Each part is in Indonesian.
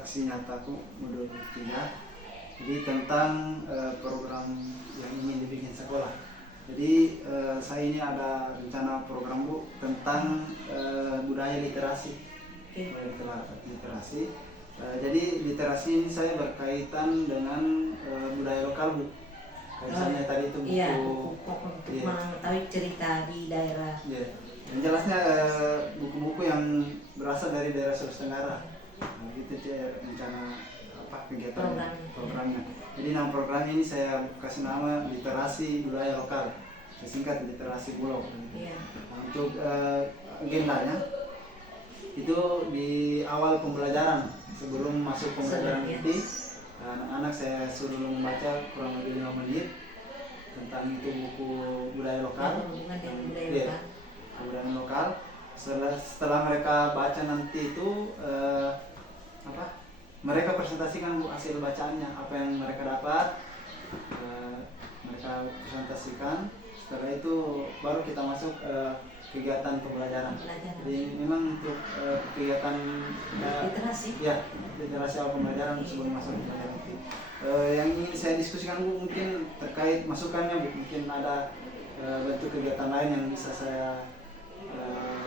saksi nyataku modul 3. Jadi tentang program yang ingin dibikin sekolah. Jadi saya ini ada rencana program Bu tentang budaya literasi. Budaya literasi. Jadi literasi ini saya berkaitan dengan budaya lokal Bu. Misalnya tadi itu buku, iya, buku untuk mengetahui cerita di daerah. Iya. Yang jelasnya buku-buku yang berasal dari daerah Sulawesi Tenggara. Nah, gitu rencana kegiatan programnya. Jadi nama program ini saya kasih nama literasi budaya lokal, singkat literasi Bulog. Iya. Untuk agendanya itu di awal pembelajaran sebelum masuk pembelajaran inti, anak-anak saya suruh membaca kurang lebih 5 menit tentang itu buku budaya lokal. Budaya lokal. Setelah mereka baca nanti itu mereka presentasikan hasil bacaannya, apa yang mereka dapat, mereka presentasikan. Setelah itu baru kita masuk kegiatan pembelajaran. Jadi memang untuk kegiatan literasi awal pembelajaran sebelum masuk pembelajaran itu. Yang ingin saya diskusikan Bu mungkin terkait masukannya Bu, mungkin ada bentuk kegiatan lain yang bisa saya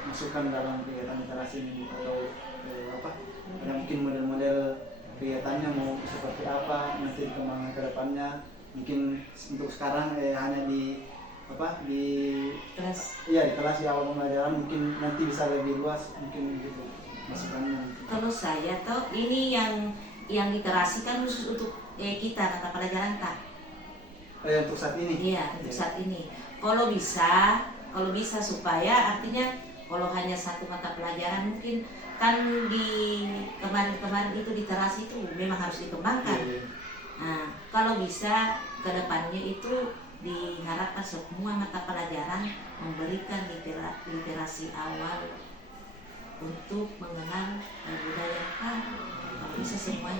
masukkan dalam kegiatan literasi ini atau ada mungkin model-model kegiatannya mau seperti apa nanti dikembangkan ke depannya. Mungkin untuk sekarang hanya di kelas di awal pembelajaran, mungkin nanti bisa lebih luas mungkin gitu masukannya. Kalau saya tahu ini yang literasi kan khusus untuk kita mata pelajaran Kak. Untuk saat ini? Iya, untuk saat ini. Kalau bisa supaya artinya kalau hanya satu mata pelajaran mungkin kan di kemarin itu literasi itu memang harus dikembangkan. Nah, kalau bisa ke depannya itu diharapkan semua mata pelajaran memberikan literasi awal untuk mengenal budaya lokal. Kalau bisa semua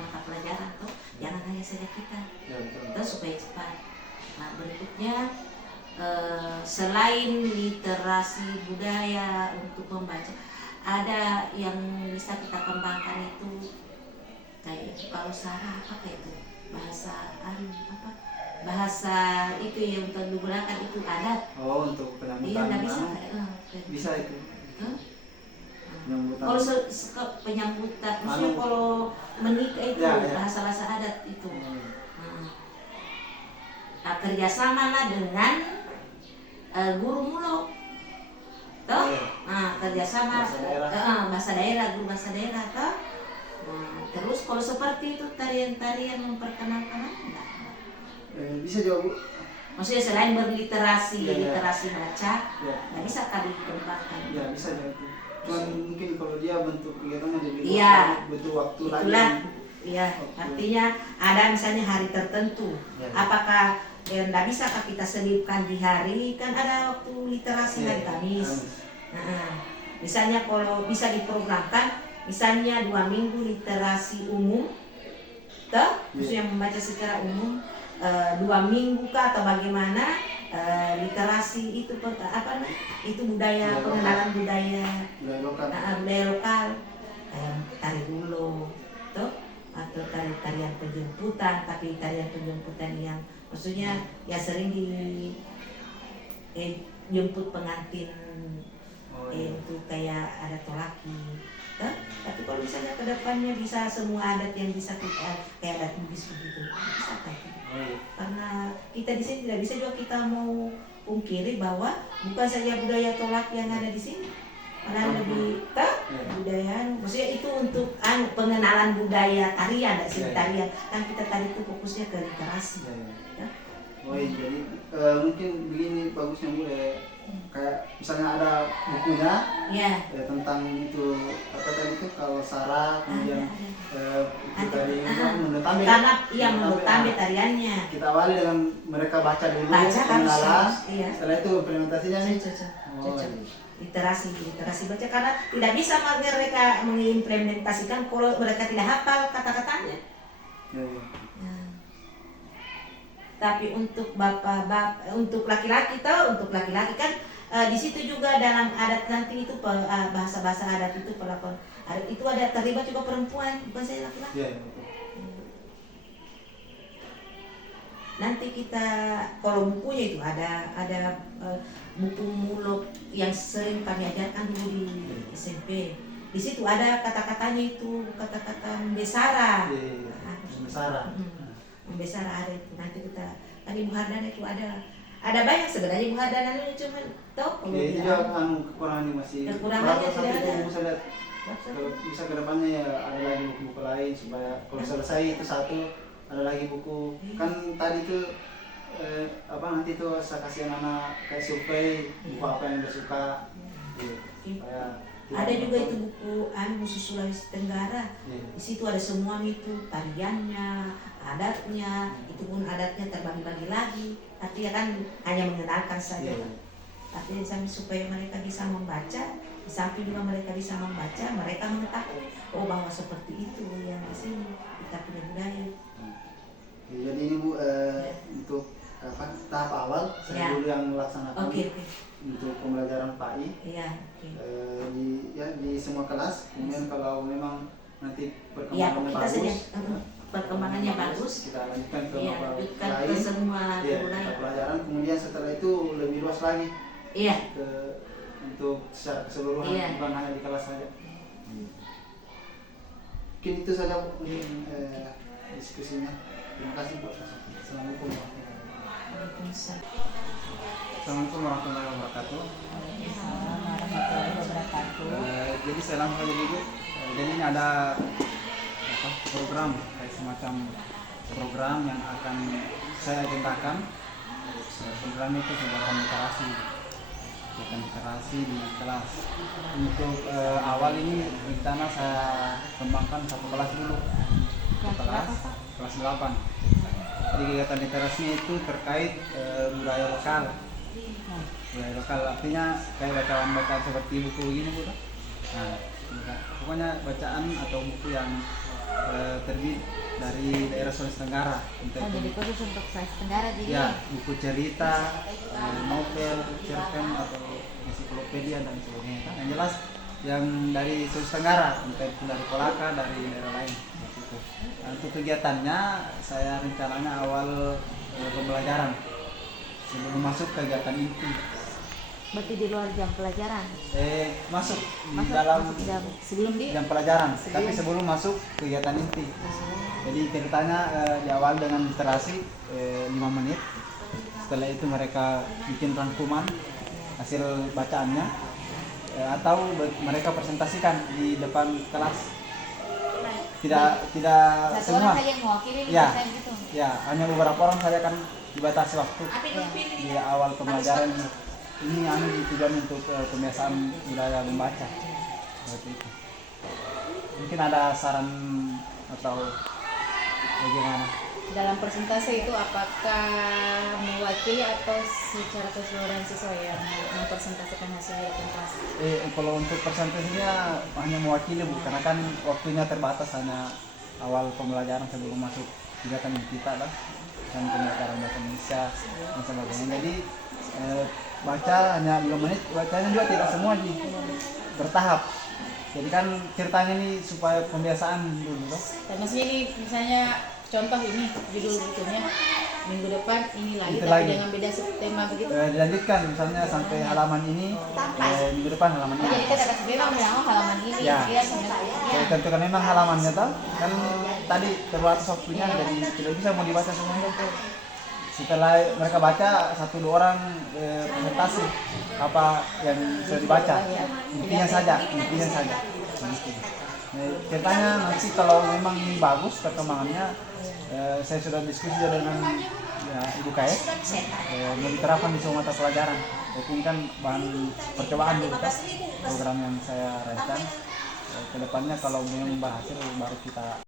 mata pelajaran tuh jangan hanya saja kita, terus supaya cepat. Nah, berikutnya selain literasi budaya untuk membaca, ada yang bisa kita kembangkan itu kayak kalau Sarah itu bahasa itu yang untuk digunakan itu adat. Untuk penyambutan. Iya, bisa. Bisa itu. Kalau penyambutan, maksudnya kalau menikah itu bahasa adat itu. Nah, kerjasama lah dengan guru mulok, toh? Nah, kerjasama bahasa daerah, guru bahasa daerah, toh? Terus kalau seperti itu tarian-tarian memperkenalkan enggak? Bisa juga Bu. Maksudnya selain berliterasi, literasi baca, nggak bisa kali dikembangkan. Ya bisa juga. Cuman mungkin kalau dia bentuk kegiatannya lebih butuh waktu lagi. Iya, artinya ada misalnya hari tertentu. Apakah nggak bisa kita selipkan di hari, kan ada waktu literasi hari Kamis. Misalnya kalau bisa diprogramkan, misalnya 2 minggu literasi umum, maksudnya membaca secara umum, 2 minggu kah atau bagaimana literasi itu itu budaya, pengenalan budaya lokal, tari ulo, atau tarian penjemputan, tapi tarian penjemputan yang maksudnya ya sering dijemput pengantin itu kayak ada tolaki. Tapi kalau misalnya kedepannya bisa semua adat yang bisa kita kayak adat Bugis begitu, bisa kan? Karena kita di sini tidak bisa juga kita mau pungkiri bahwa bukan saja budaya tolak yang ada di sini, padahal lebih budaya, maksudnya itu untuk pengenalan budaya tarian, dari sini tarian kan kita tadi itu fokusnya ke literasi. Jadi mungkin begini bagusnya Bu, kayak misalnya ada bukunya tentang itu apa tadi itu kalau Sarah kemudian dari menurut Tambe tariannya kita awali dengan mereka baca dulu kenalan, setelah itu implementasinya nih cocok. Literasi baca, karena tidak bisa mereka mengimplementasikan kalau mereka tidak hafal kata-katanya. Tapi untuk untuk laki-laki kan di situ juga dalam adat nanti itu bahasa-bahasa adat itu perlakuan adat itu ada terlibat juga perempuan, bukan saya laki-laki. Iya, betul. Nanti kita kalau bukunya itu ada buku muluk yang sering kami ajarkan dulu di SMP. Di situ ada kata-katanya itu kata-kata Mbesara. Iya, Mbesara. Mbesara ada itu. Nanti kita tadi Ibu Hardana itu ada banyak sebenarnya Ibu Hardana ini cuma tahu kalau Iya, itu juga kekurangannya masih. Kekurangannya Berapa tidak satu ada. buku saya lihat. Kalau bisa ke depannya ya ada lagi buku-buku lain supaya kalau selesai itu satu ada lagi buku. Kan tadi tuh nanti tuh saya kasih anak kayak survei buku apa yang dia suka. Supaya ada juga itu buku khusus Sulawesi Tenggara. Di situ ada semua itu tariannya, adatnya, itu pun adatnya terbagi-bagi lagi. Tapi ya kan hanya mengenalkan saja. Tapi supaya mereka bisa membaca, di samping juga mereka bisa membaca, mereka mengetahui bahwa seperti itu yang di sini kita punya budaya. Jadi ini Bu untuk tahap awal saya dulu yang melaksanakan untuk pembelajaran PAI di semua kelas. Kemudian kalau memang nanti perkembangannya bagus, kita lanjutkan ke ke semua pelajaran. Kemudian setelah itu lebih luas lagi untuk secara keseluruhan, bukan hanya di kelas saja. Mungkin itu saja diskusinya. Terima kasih Bu. Assalamualaikum warahmatullahi wabarakatuh. Jadi saya langsung saja dulu. Jadi ini ada program kayak semacam program yang akan saya agendakan. Program itu kegiatan literasi di kelas. Untuk awal ini rencana saya kembangkan satu kelas dulu. Kelas 8. Jadi kegiatan literasinya itu terkait budaya lokal. Budaya lokal artinya kayak bacaan-bacaan seperti buku ini Bu. Nah, pokoknya bacaan atau buku yang terbit dari daerah Sulawesi Tenggara. Jadi khusus untuk Sulawesi Tenggara jadi. Ya, buku cerita, novel, cerpen atau ensiklopedia dan sebagainya. Yang jelas yang dari Sulawesi Tenggara, entah itu dari Kolaka, dari daerah lain. Nah, untuk kegiatannya saya rencananya awal pembelajaran sebelum masuk kegiatan inti. Berarti di luar jam pelajaran? Masuk dalam sebelum jam pelajaran, tapi sebelum masuk kegiatan inti. Jadi ceritanya diawali dengan literasi 5 menit. Setelah itu mereka bikin rangkuman hasil bacaannya atau mereka presentasikan di depan kelas. Tidak semua. Orang yang mewakili gitu. Ya, hanya beberapa orang saja kan dibatasi waktu di awal pembelajaran. Ini ditujuan untuk kebiasaan budaya membaca. Seperti itu. Mungkin ada saran atau bagaimana? Dalam presentasi itu apakah mewakili atau secara keseluruhan siswa yang mempresentasikan hasil presentasi? Kalau untuk presentasinya hanya mewakili Bu, karena kan waktunya terbatas, hanya awal pembelajaran sebelum masuk kegiatan kita lah, dan pembelajaran bahasa Indonesia dan sebagainya. Jadi baca hanya 5 menit, bacanya juga tidak semua bertahap. Jadi kan ceritanya ini supaya pembiasaan dulu loh. Dan maksudnya ini misalnya contoh ini judul bukunya minggu depan ini lagi itu tapi lagi dengan beda tema begitu. Dilanjutkan misalnya sampai halaman ini, minggu depan halaman ini. Jadi kita dapat bilang halaman ini Ya. Ya. Tentukan memang halamannya toh. Kan tadi terbatas waktunya, jadi tidak bisa mau dibaca semuanya. Setelah mereka baca 1-2 orang presentasi apa yang sudah dibaca, intinya saja. Ceritanya nanti kalau memang ini bagus perkembangannya, saya sudah diskusi dengan Ibu KS, mau diterapkan di semua mata pelajaran. Jadi ini kan bahan percobaan dulu kan, program yang saya rancang. Kedepannya kalau memang berhasil baru kita.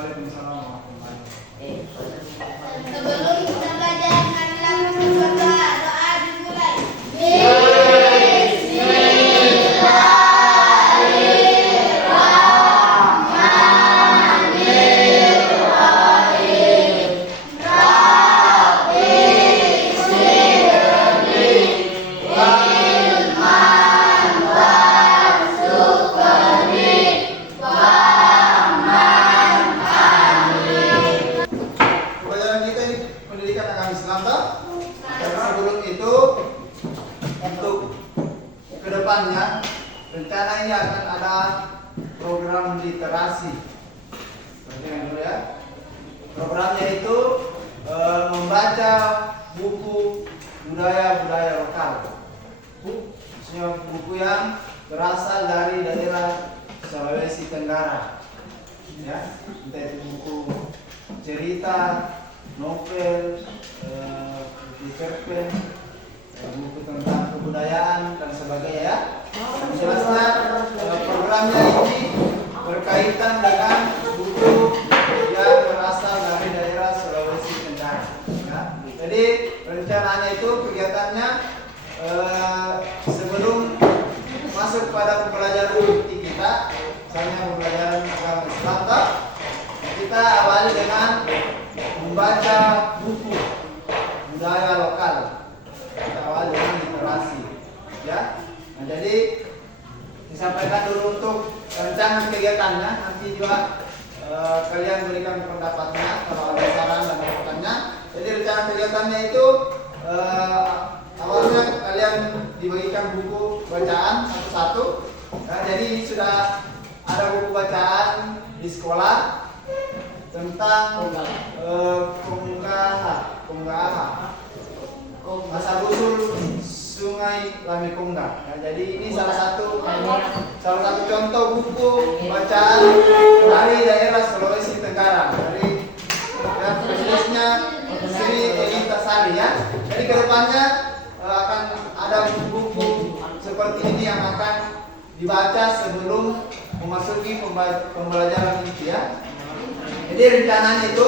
Waalaikumsalam kedepannya rencana ini akan ada program literasi. Perhatikan dulu ya. Programnya itu membaca buku budaya lokal. Maksudnya buku yang berasal dari daerah Sulawesi Tenggara. Ya, entah itu buku cerita, novel, cerpen, buku tentang kebudayaan dan sebagainya ya. Jelasnya programnya ini berkaitan dengan buku yang berasal dari daerah Sulawesi Tenggara. Ya. Jadi rencananya itu kegiatannya sebelum masuk pada pembelajaran inti kita, misalnya pembelajaran agama Islam, kita awali dengan membaca buku budaya lokal. Kita awali dengan literasi, ya. Nah, jadi disampaikan dulu untuk rencana kegiatannya. Nanti juga kalian berikan pendapatnya kalau ada saran dan masukannya. Jadi rencana kegiatannya itu awalnya kalian dibagikan buku bacaan satu-satu. Nah, jadi ini sudah ada buku bacaan di sekolah tentang Konggaha, asal usul Sungai Lamikongga. Nah, jadi ini salah satu contoh buku bacaan dari daerah Sulawesi Tenggara, dari penulisnya Sri Elita Sari ya. Jadi kedepannya akan ada buku-buku seperti ini yang akan dibaca sebelum memasuki pembelajaran inti ya. Jadi rencananya itu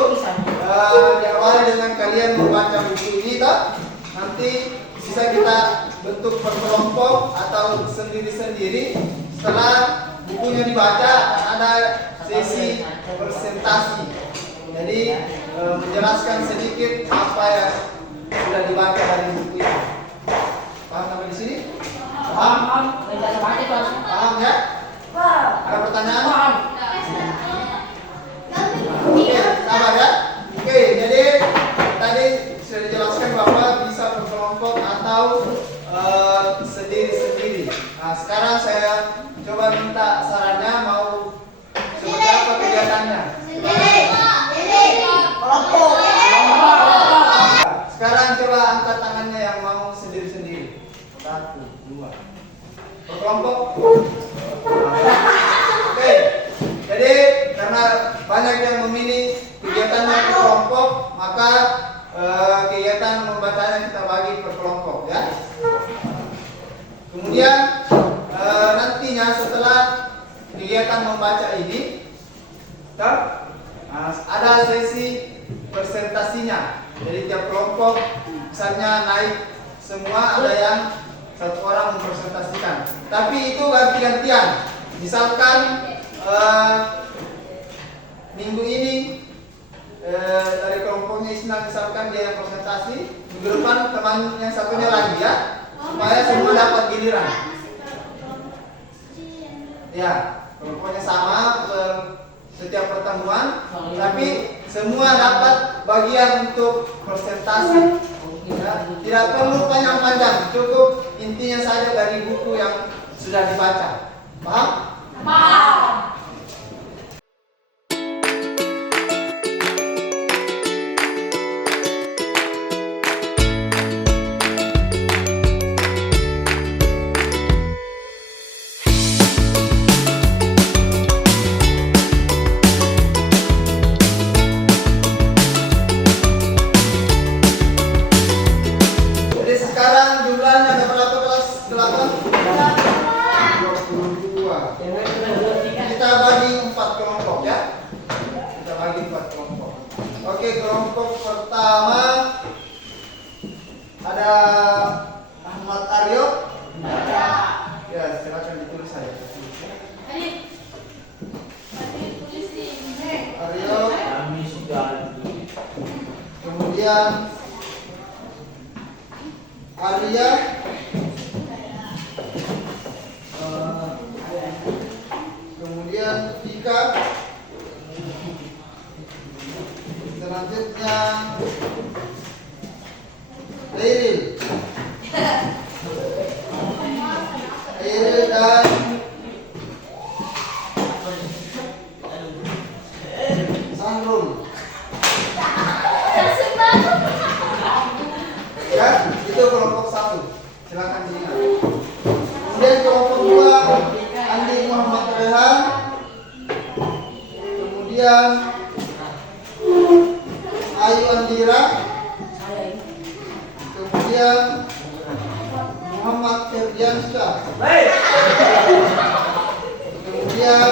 diawali dengan kalian membaca buku ini toh. Nanti bisa kita bentuk berkelompok atau sendiri-sendiri. Setelah bukunya dibaca ada sesi presentasi. Jadi menjelaskan sedikit apa yang sudah dibaca dari buku ini. Paham sampai di sini? Paham? Paham ya? Ada pertanyaan? Oke, sabar ya. Oke, jadi tadi sudah dijelaskan bahwa bisa berkelompok atau sendiri-sendiri. Nah, sekarang saya coba minta sarannya, mau seperti apa kegiatannya? Sekarang coba angkat tangannya yang mau sendiri-sendiri. 1, 2. Berkelompok. Oke. Jadi karena banyak yang memilih kegiatannya berkelompok, maka kegiatan membacanya kita bagi per kelompok ya. Kemudian nantinya setelah kegiatan membaca ini, ada sesi presentasinya. Jadi tiap kelompok misalnya naik semua, ada yang satu orang mempresentasikan. Tapi itu ganti-gantian. Misalkan minggu ini dari kelompoknya Isna misalkan dia yang presentasi, minggu depan teman yang satunya lagi ya, supaya semua dapat giliran. Ya, kelompoknya sama setiap pertemuan, tapi semua dapat bagian untuk presentasi. Ya, tidak perlu panjang-panjang, cukup intinya saja dari buku yang sudah dibaca. Paham? Paham. Oke, kelompok pertama ada Ahmad Aryo. Ya, silakan ditulis saja. Aryo. Kami sudah. Kemudian Arya. Kemudian Vika. Selanjutnya Leiril. Itu kelompok 1. Silakan diingat. Kemudian kelompok 2 Andi Muhammad Rehan. Kemudian Ayu Andira. Kemudian Muhammad Ferdiansyah. Kemudian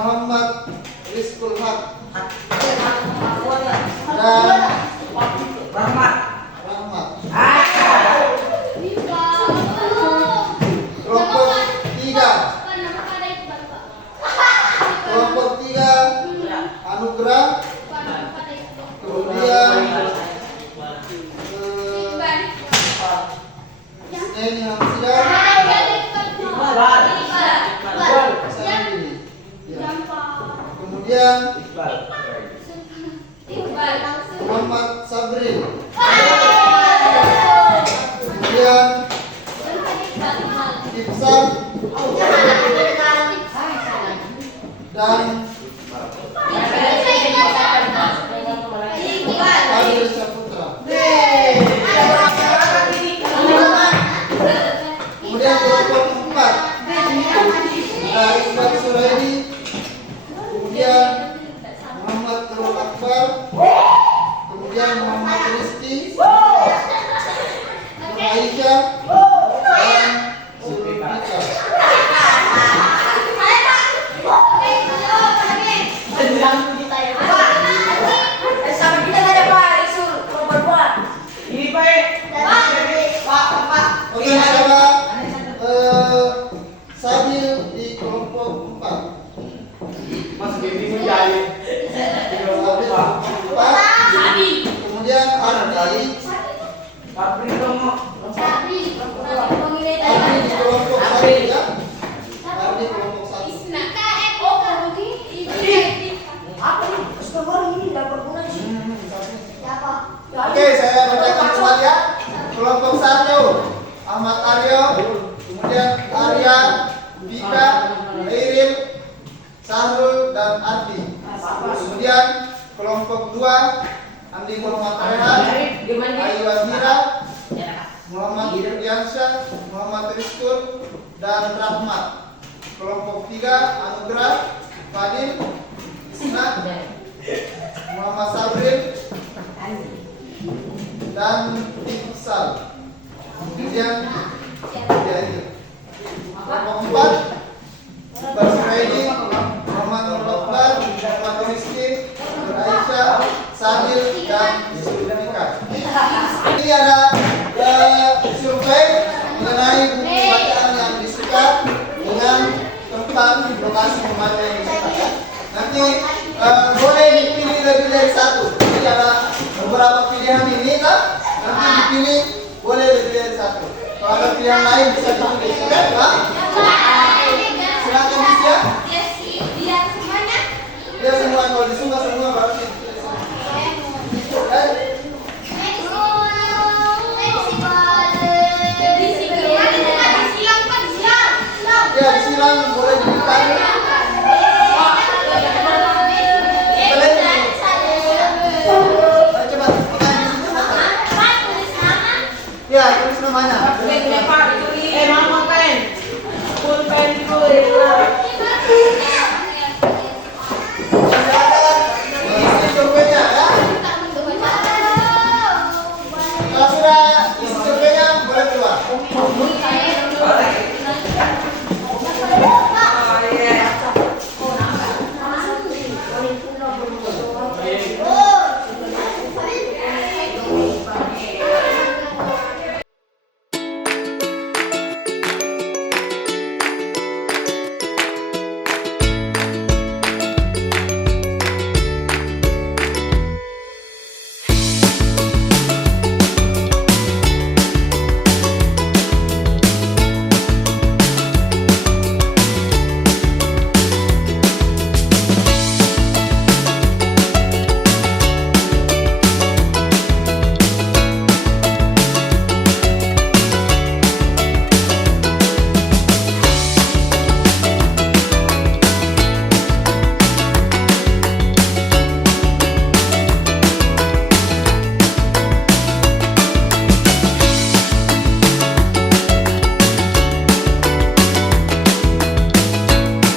Muhammad Rizkul Haq dan Rahmat. Kelompok 3 Anugerah. Kemudian Isneni Hamzah. Kemudian Muhammad Sabri. Kemudian Ibsan dan Adil Syaputra. Kemudian kelompok 4 ada Iqbal Suraidi. Kemudian Muhammad Nurul Akbar. Kemudian Muhammad Rizki, Nur Aisyah dan Sulfika. Oke, saudara, Sabil di kelompok 4. Kemudian Ardi di kelompok 1 ya. Ardi kelompok 1. Oke, saya bacakan kembali ya. Kelompok 1 Ahmad Aryo, kemudian Arya, Vika, Iril, Sahrul dan Ardi. Kemudian kelompok 2 Andi Muhammad Rehan, Ayu Azmira, Muhammad Firdiansyah, Muhammad Rizkul dan Rahmat. Kelompok 3 Anugerah, Fadil, Isna, Muhammad Sabrin dan Iqsal. Kemudian kelompok 4 Iqbal Suraidi, Muhammad Nurul Akbar, Muhammad Rizki, Nur Aisyah, Sabil dan Sulfika. Ini ada survei mengenai buku bacaan yang disuka dengan tempat lokasi membaca yang disuka ya. Nanti boleh dipilih lebih dari 1. Jadi ada beberapa pilihan ini kan, nanti dipilih boleh lebih dari 1. Kalau ada pilihan lain bisa ditulis, oke?